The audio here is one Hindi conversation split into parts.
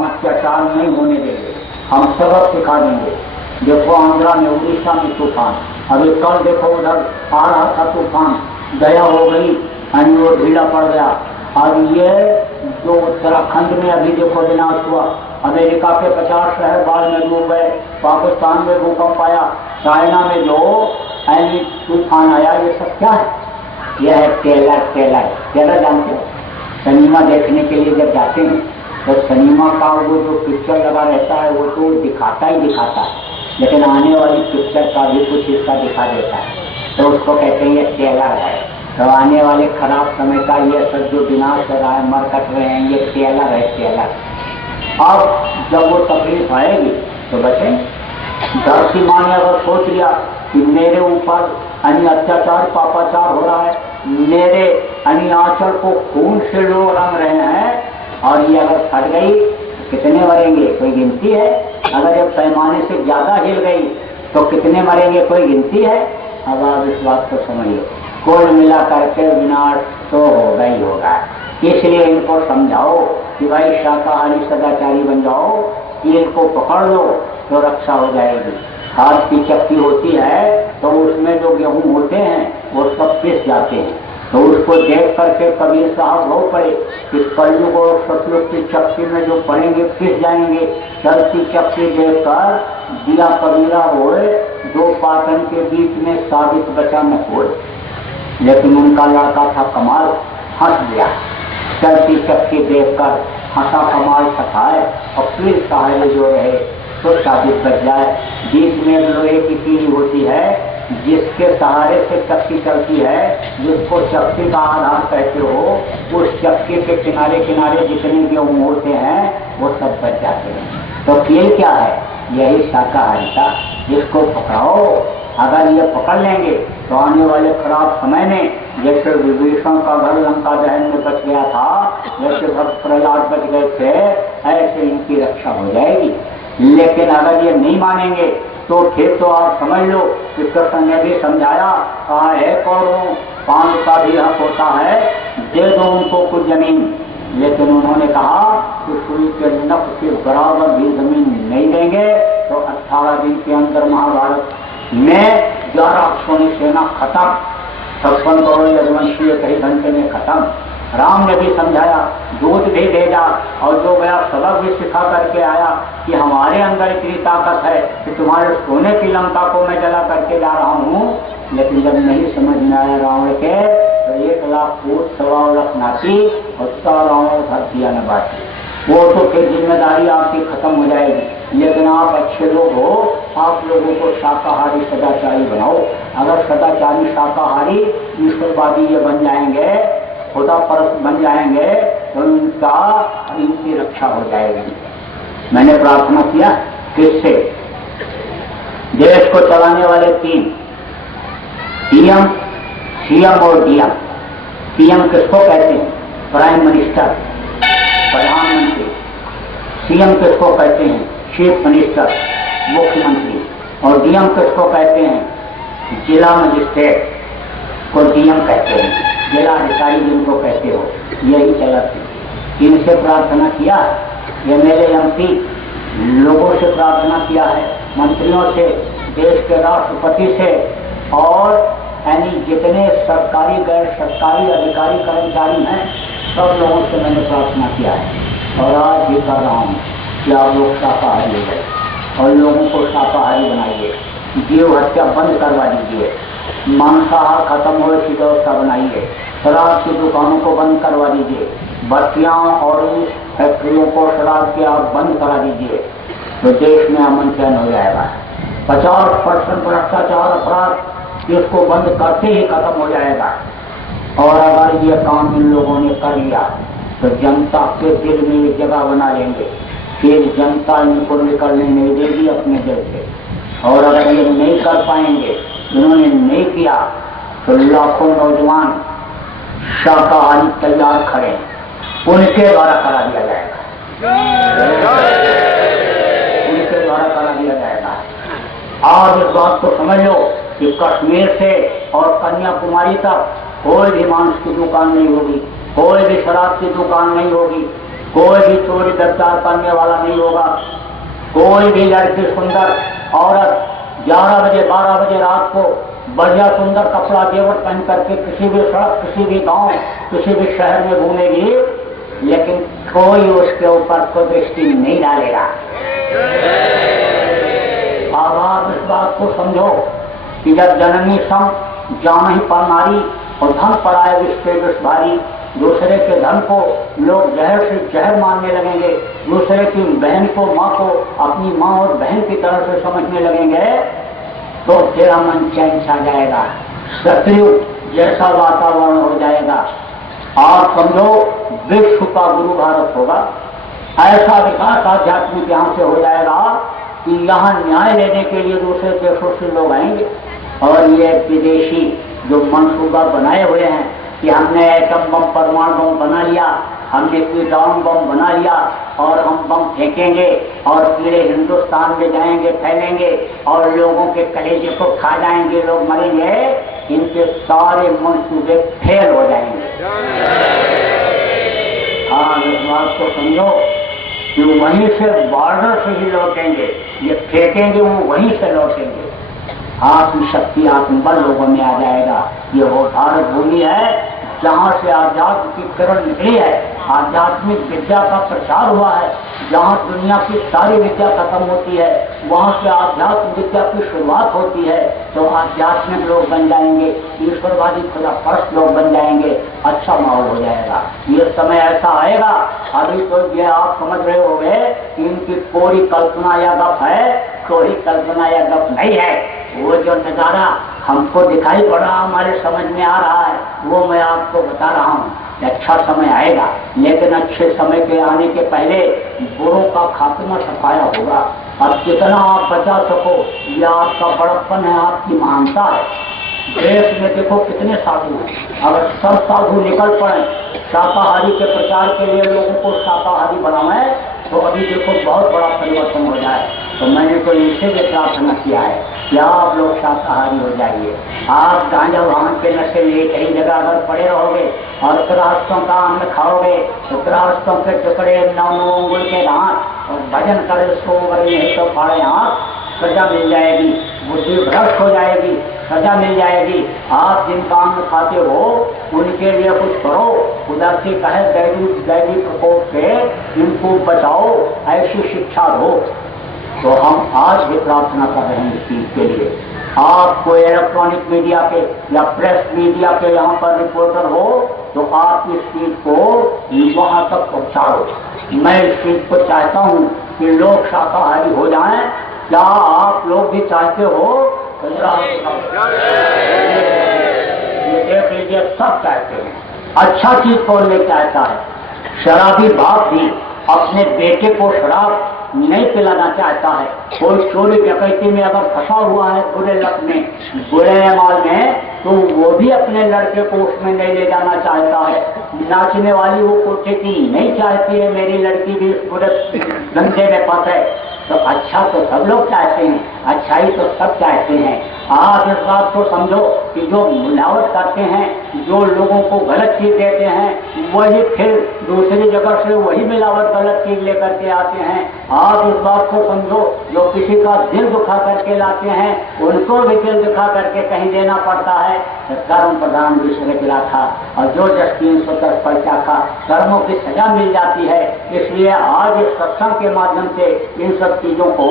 अत्याचार नहीं होने देंगे, हम सबक सिखा देंगे। देखो आंध्रा में, उड़ीसा में तूफान, अभी कल देखो उधर आ रहा था तूफान, दया हो गई, वो ढीला पड़ गया। और ये जो उत्तराखंड में अभी देखो विनाश हुआ, अमेरिका के 50 शहर बाढ़ में डूब गए, पाकिस्तान में भूकंप आया, चाइना में जो तूफान आया, ये सब क्या है? यह है केला जानते हो? सिनेमा देखने के लिए जब जाते हैं तो सिनेमा का वो जो पिक्चर लगा रहता है वो तो दिखाता ही दिखाता है, लेकिन आने वाली पिक्चर का भी कुछ हिस्सा दिखा देता है, तो उसको कहते हैं ये ट्रेलर है। तो आने वाले खराब समय का ये सब जो विनाश हो रहा है, मर कट रहे हैं, ये ट्रेलर है। अब जब वो तकलीफ आएगी तो बचें। धरती माँ ने अगर सोच लिया कि मेरे ऊपर अत्याचार पापाचार हो रहा है, मेरे आंचल को खून से लोग रंग रहे हैं, और ये अगर फट गई तो कितने मरेंगे कोई गिनती है? अगर ये पैमाने से ज्यादा हिल गई तो कितने मरेंगे कोई गिनती है? अब आप इस बात को समझिए, कुल मिला करके विनाश तो होगा ही होगा। इसलिए इनको समझाओ कि भाई शाकाहारी सदाचारी बन जाओ, इनको पकड़ लो तो रक्षा हो जाएगी। हाथ की चक्की होती है तो उसमें जो गेहूं होते हैं वो सब पिस जाते हैं, तो उसको देख करके कबीर साहब रो पड़े कि कलयुग और सतयुग की चक्की में जो पड़ेंगे पिस जाएंगे। चलती चक्की देखकर दिया कबीरा रोए, दो पाटन के बीच में साबित बचा न कोई। लेकिन उनका लड़का था कमाल, हंस दिया। चलती चक्की देखकर हंसा कमाल सखाए, और फिर सहारे जो रहे तो साबित बच जाए। बीच में लोहे की कीली होती है जिसके सहारे से चक्की चलती है, जिसको चक्की का आधार कहते हो, उस चक्की के किनारे किनारे जितने गेहूं होते हैं वो सब बच जाते हैं। तो ये क्या है? यही शाकाहारिता। इसको पकड़ाओ, अगर ये पकड़ लेंगे तो आने वाले खराब समय में जैसे विभीषण का घर लंका दहन में बच गया था, जैसे भक्त प्रहलाद बच गए थे, ऐसे इनकी रक्षा हो जाएगी। लेकिन अगर ये नहीं मानेंगे तो फिर तो आप समझ लो कि कृष्ण ने भी समझाया, कहा है कौरवों, पांच का भी हक होता है, दे दो उनको कुछ जमीन। लेकिन उन्होंने कहा कि सुई के नख के बराबर भी जमीन नहीं देंगे। तो 18 दिन के अंदर महाभारत में 11 सोनी सेना खत्म, 56 करोड़ यदुवंशी कई घंटे में खत्म। राम ने भी समझाया, दूध भी भेजा, और जो गया सबक भी सिखा करके आया कि हमारे अंदर इतनी ताकत है कि तुम्हारे सोने की लंका को मैं जला करके जा रहा हूँ। लेकिन जब नहीं समझ में आया रावण के, तो 1 लाख फूट 1.25 लाख नाती और 100 रावण धर दिया न बाकी। वो तो फिर जिम्मेदारी आपकी खत्म हो जाएगी। लेकिन आप अच्छे लोग हो, आप लोगों को शाकाहारी सदाचारी बनाओ। अगर सदाचारी शाकाहारी ईश्वरवादी ये बन जाएंगे, खुदा परस्त बन जाएंगे, तो इनकी रक्षा हो जाएगी। मैंने प्रार्थना किया किससे? देश को चलाने वाले 3, पीएम, सीएम और डीएम। पीएम किसको कहते हैं? प्राइम मिनिस्टर, प्रधानमंत्री। सीएम किसको कहते हैं? चीफ मिनिस्टर, मुख्यमंत्री। और डीएम किसको कहते हैं? जिला मजिस्ट्रेट को डीएम कहते हैं, जिला अधिकारी जिनको कहते हो। यही चलती। इनसे प्रार्थना किया, ये मेरे एमपी लोगों से प्रार्थना किया है, मंत्रियों से, देश के राष्ट्रपति से, और यानी जितने सरकारी गैर सरकारी अधिकारी कर्मचारी हैं, सब लोगों से मैंने प्रार्थना किया है। और आज भी कर रहा हूँ कि आप लोग शाकाहारी हो गए और लोगों को शाकाहारी बनाइए। जीव हत्या बंद करवा दीजिए, मांसाहार खत्म हो इसकी व्यवस्था बनाइए, शराब की दुकानों को बंद करवा दीजिए, भट्टियां और फैक्ट्रियों को शराब के आप बंद करा दीजिए, तो देश में अमन चैन हो जाएगा। 50% भ्रष्टाचार अपराध इसको बंद करते ही खत्म हो जाएगा। और अगर ये काम इन लोगों ने कर लिया तो जनता के दिल में एक जगह बना लेंगे, फिर जनता इनको निकलने नहीं देगी अपने दिल से। और अगर ये नहीं कर पाएंगे, इन्होंने नहीं किया, तो लाखों नौजवान शाकाहारी तैयार खड़े, उनके द्वारा करा दिया जाएगा, उनके द्वारा करा दिया जाएगा। आज इस बात को समझ लो कि कश्मीर से और कन्याकुमारी तक कोई भी मांस की दुकान नहीं होगी, कोई भी शराब की दुकान नहीं होगी। कोई भी चोरी व्यभिचार करने वाला नहीं होगा। कोई भी लड़की सुंदर औरत 11 बजे 12 बजे रात को बढ़िया सुंदर कपड़ा जेवर पहन करके किसी भी सड़क, किसी भी गांव, किसी भी शहर में घूमेगी, लेकिन कोई उसके ऊपर कोई दृष्टि नहीं डालेगा। अब आप इस बात को समझो कि जब जननी सम जान ही पर नारी और धन पर आए विश्व विष भारी, दूसरे के धन को लोग जहर से जहर मानने लगेंगे, दूसरे की बहन को, माँ को अपनी माँ और बहन की तरह से समझने लगेंगे, तो तेरा मन चैन छा जाएगा, सतयुग जैसा वातावरण हो जाएगा। आप समझो विश्व का गुरु भारत होगा। ऐसा विकास आध्यात्मिक यहाँ से हो जाएगा कि यहाँ न्याय लेने के लिए दूसरे देशों से लोग आएंगे, और ये विदेशी जो मंसूबा बनाए हुए हैं कि हमने एटम बम, परमाणु बम बना लिया, हमने कीटाणु बम बना लिया और हम बम फेंकेंगे और पूरे हिंदुस्तान में जाएंगे, फैलेंगे और लोगों के कलेजे को खा जाएंगे, लोग मरेंगे, इनके सारे मंसूबे फेल हो जाएंगे। हाँ, इस बात को समझो कि वहीं से बॉर्डर से ही लौटेंगे, ये फेंकेंगे वो वहीं से लौटेंगे। आत्मशक्ति, आत्मबल लोगों में आ जाएगा। ये वो भारत भूमि है जहाँ से आध्यात्म की किरण निकली है, आध्यात्मिक विद्या का प्रचार हुआ है। जहाँ दुनिया की सारी विद्या खत्म होती है, वहाँ से आध्यात्म विद्या की शुरुआत होती है। तो आध्यात्मिक लोग बन जाएंगे, ईश्वरवादी खुदा परस्त लोग बन जाएंगे, अच्छा माहौल हो जाएगा। ये समय ऐसा आएगा, अभी तो ये आप समझ रहे होंगे कि इनकी पूरी कल्पना या गप है, कोई कल्पना या गप नहीं है। वो जो नजारा हमको दिखाई पड़ रहा, हमारे समझ में आ रहा है, वो मैं आपको बता रहा हूँ। अच्छा समय आएगा, लेकिन अच्छे समय के आने के पहले बुरों का खात्मा सफाया होगा। अब जितना आप बचा सको, यह आपका बड़प्पन है, आपकी महानता है। देश में देखो कितने साधु हैं, अगर सब साधु निकल पड़े शाकाहारी के प्रचार के लिए, लोगों को शाकाहारी बनाए, तो अभी देखो बहुत बड़ा परिवर्तन हो जाए। तो मैंने तो इनसे भी प्रार्थना किया है कि आप लोग शाकाहारी हो जाइए। आप गांजा भांग के नशे लिए कई जगह अगर पड़े रहोगे और गृहस्थों का अन्न खाओगे, तो गृहस्थों के टुकड़े 9 उंगल के दांत और भजन करे 100 वर्ष नहीं तो फाड़े हाथ, सजा मिल जाएगी, बुद्धि भ्रष्ट हो जाएगी, सजा मिल जाएगी। आप जिनका अन्न खाते हो उनके लिए कुछ करो, उधर से कहे दैवी प्रकोप से इनको बचाओ, ऐसी शिक्षा दो। तो हम आज भी प्रार्थना कर रहे हैं इस चीज के लिए। आपको इलेक्ट्रॉनिक मीडिया के या प्रेस मीडिया के यहाँ पर रिपोर्टर हो, तो आप इस चीज को वहां तक पहुंचाओ। मैं इस चीज को चाहता हूँ कि लोग शाकाहारी हो जाएं। क्या आप लोग भी चाहते हो? ये देख लीजिए, सब चाहते हैं। अच्छा चीज कौन ले चाहता है? शराबी बाप भी अपने बेटे को शराब नहीं पिलाना चाहता है। कोई चोरी डकैती में अगर फंसा हुआ है बुरे लत में, बुरे माल में, तो वो भी अपने लड़के को उसमें नहीं ले जाना चाहता है। नाचने वाली वो कोठे की नहीं चाहती है मेरी लड़की भी इस बुरे धंधे में फंसे। तो अच्छा तो सब लोग चाहते हैं, अच्छाई तो सब चाहते हैं। आप इस बात को समझो कि जो मिलावट करते हैं, जो लोगों को गलत चीज देते हैं, वही फिर दूसरी जगह से वही मिलावट गलत चीज लेकर के आते हैं। आप इस बात को समझो, जो किसी का दिल दुखा करके लाते हैं, उनको भी दिल दुखा करके कहीं देना पड़ता है। कर्म प्रधान विश्व गिरा था, और जो जस 310 पर्चा का कर्मों की सजा मिल जाती है। इसलिए आज इस सत्संग के माध्यम से इन सब चीजों को,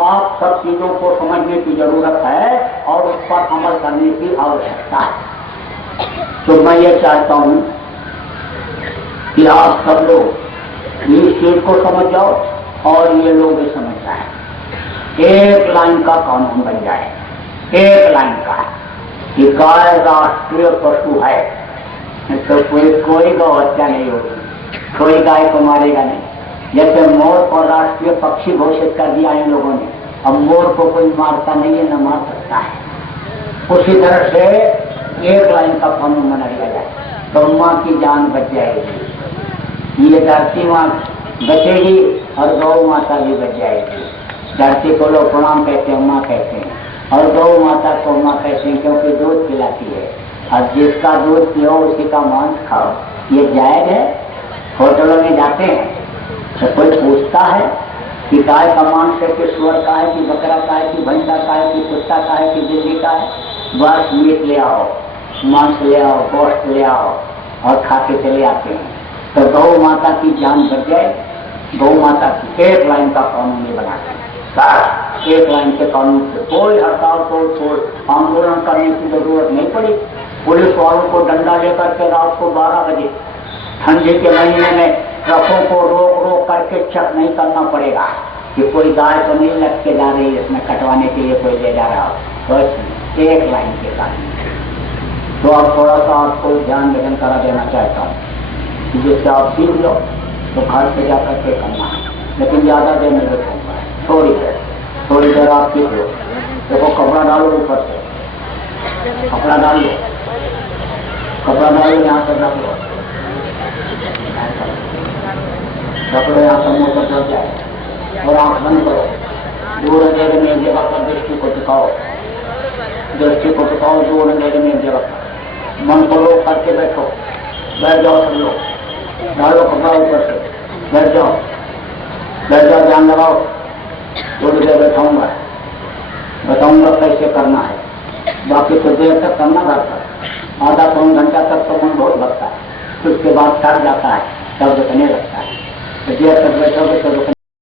आप सब चीजों को समझने की जरूरत है और उस पर अमल करने की आवश्यकता है। तो मैं ये चाहता हूँ कि आप सब लोग इस चीज को समझ जाओ और ये लोग भी समझ जाए। एक लाइन का कानून बन जाए, एक लाइन का, कि गाय राष्ट्रीय पशु है, तो कोई गौ हत्या नहीं होगी, कोई गाय को मारेगा नहीं। जैसे मोर को राष्ट्रीय पक्षी घोषित कर दिया इन लोगों ने, अब मोर को कोई मारता नहीं है, न मार सकता है। उसी तरह से एक लाइन का कानून बना दिया जाए, तो माँ की जान बच जाएगी। ये धरती माँ बचेगी और गौ माता भी बच जाएगी। धरती को लोग प्रणाम कहते हैं, माँ कहते हैं, और गौ माता को माँ कहते हैं, क्योंकि दूध पिलाती है। और जिसका दूध पियो उसी का मांस खाओ, ये जायज है? होटलों में जाते हैं तो कोई पूछता है कि गाय का मांस है कि सुअर का है कि बकरा का है कि भैंसा का है कि कुत्ता का है कि बिल्ली का है? बस मीट ले आओ, मांस ले आओ, गोश्त ले आओ और खा के चले आते हैं। तो गौ माता की जान बच जाए। गौ माता की एक लाइन का कानून नहीं बनाते, एक लाइन के कानून से कोई हड़ताल तोड़ आंदोलन करने की जरूरत नहीं पड़ी। पुलिस वालों को डंडा लेकर के रात को 12 बजे ठंडी के महीने में ट्रकों को रोक करके चेक नहीं करना पड़ेगा कि कोई गाय तो नहीं लग के जा रही है, इसमें कटवाने के लिए कोई ले जा रहा हो। बस एक लाइन के कानून। तो अब थोड़ा सा आपको ध्यान भजन करा देना चाहता हूँ कि जिससे आप सीख लो तो घर से जाकर के करना है, लेकिन ज्यादा देर नहीं रखूंगा, थोड़ी देर आप सीख लो। देखो कपड़ा डालो ऊपर से, कपड़ा डाल लो, कपड़ा डालो, यहाँ पर रख लो, कपड़े यहाँ पर मुँह पर लग जाए और आंख बंद करो। दूर अंधेरे में जगह पर दृष्टि को टिकाओ, दूर अंधेरे में जगह पर मन को रोक करके बैठो, बैठ जाओ सब लोग, डालो कपड़ा ऊपर से, बैठ जाओ, ध्यान लगाओ। थोड़ी देर बताऊंगा कैसे करना है, बाकी तो देर तक करना घर पर, आधा पौन घंटा तक तो मन बहुत लगता है, उसके बाद थक जाता है, तब रुकने लगता है। तो देर तक बैठोगे तो